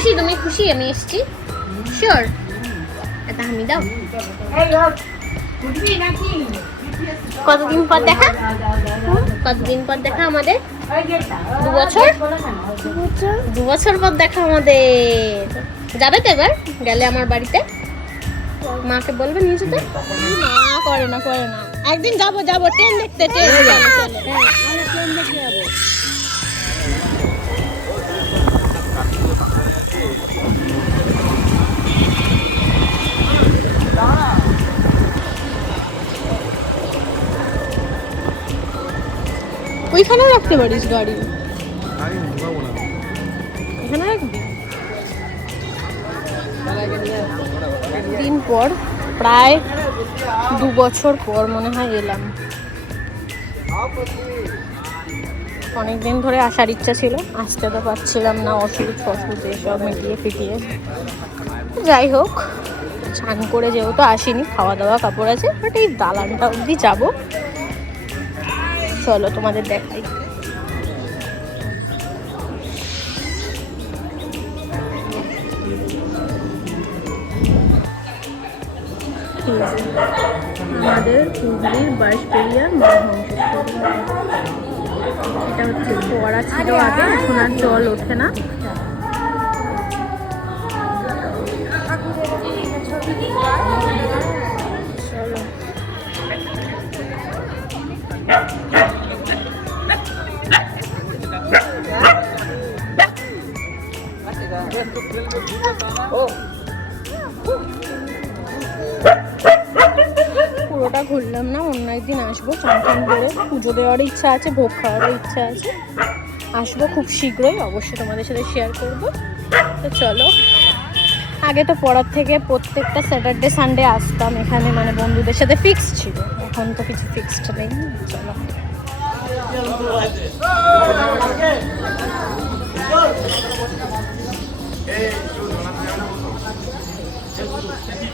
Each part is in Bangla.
খুশি? তুমি খুশি আমি এসেছি? শিওর? এটা আমি দাও। কতদিন পর দেখা? কতদিন পর দেখা আমাদের? 2 বছর? 2 বছর পর দেখা আমাদের। যাবে তো এবার গেলে আমার বাড়িতে? মাকে বলবে নিয়ে যেতে? না করে না, করে না। একদিন যাবো যাবো ট্রেন দেখতে, ট্রেন চলে চলে। হ্যাঁ আমরা ট্রেন দেখতে যাবো। ওইখানেও রাখতে পারিস গাড়ি, এখানে রাখবি। দিন পর, প্রায় 2 বছর পর মনে হয় এলাম। অনেকদিন ধরে আসার ইচ্ছা ছিল, আসতে তো পারছিলাম না, অসুখ ফসুখ এসব মিটিয়ে ফিটিয়ে। যাই হোক, স্নান করে যেহেতু আসিনি, খাওয়া দাওয়া কাপড় আছে, বাট এই দালানটা অবধি যাবো। চলো তোমাদের দেখাই। আমাদের হুগলির বাঁশবেড়িয়ার মা ধ্বংসেশ্বরী। এটা হচ্ছে ফোয়ারা ছিল আগে, এখন আর জল ওঠে না। পুরোটা ঘুরলাম না, অন্য একদিন আসবো। চান করে পুজো দেওয়ার ইচ্ছা আছে, ভোগ খাওয়ারও ইচ্ছা আছে। আসবো খুব শীঘ্রই, অবশ্যই তোমাদের সাথে শেয়ার করবো। তো চলো, আগে তো পড়ার থেকে প্রত্যেকটা স্যাটারডে সানডে আসতাম এখানে, মানে বন্ধুদের সাথে ফিক্স ছিল। এখন তো কিছু ফিক্সড নেই। চলো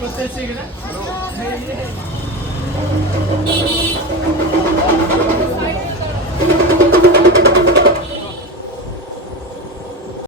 করতে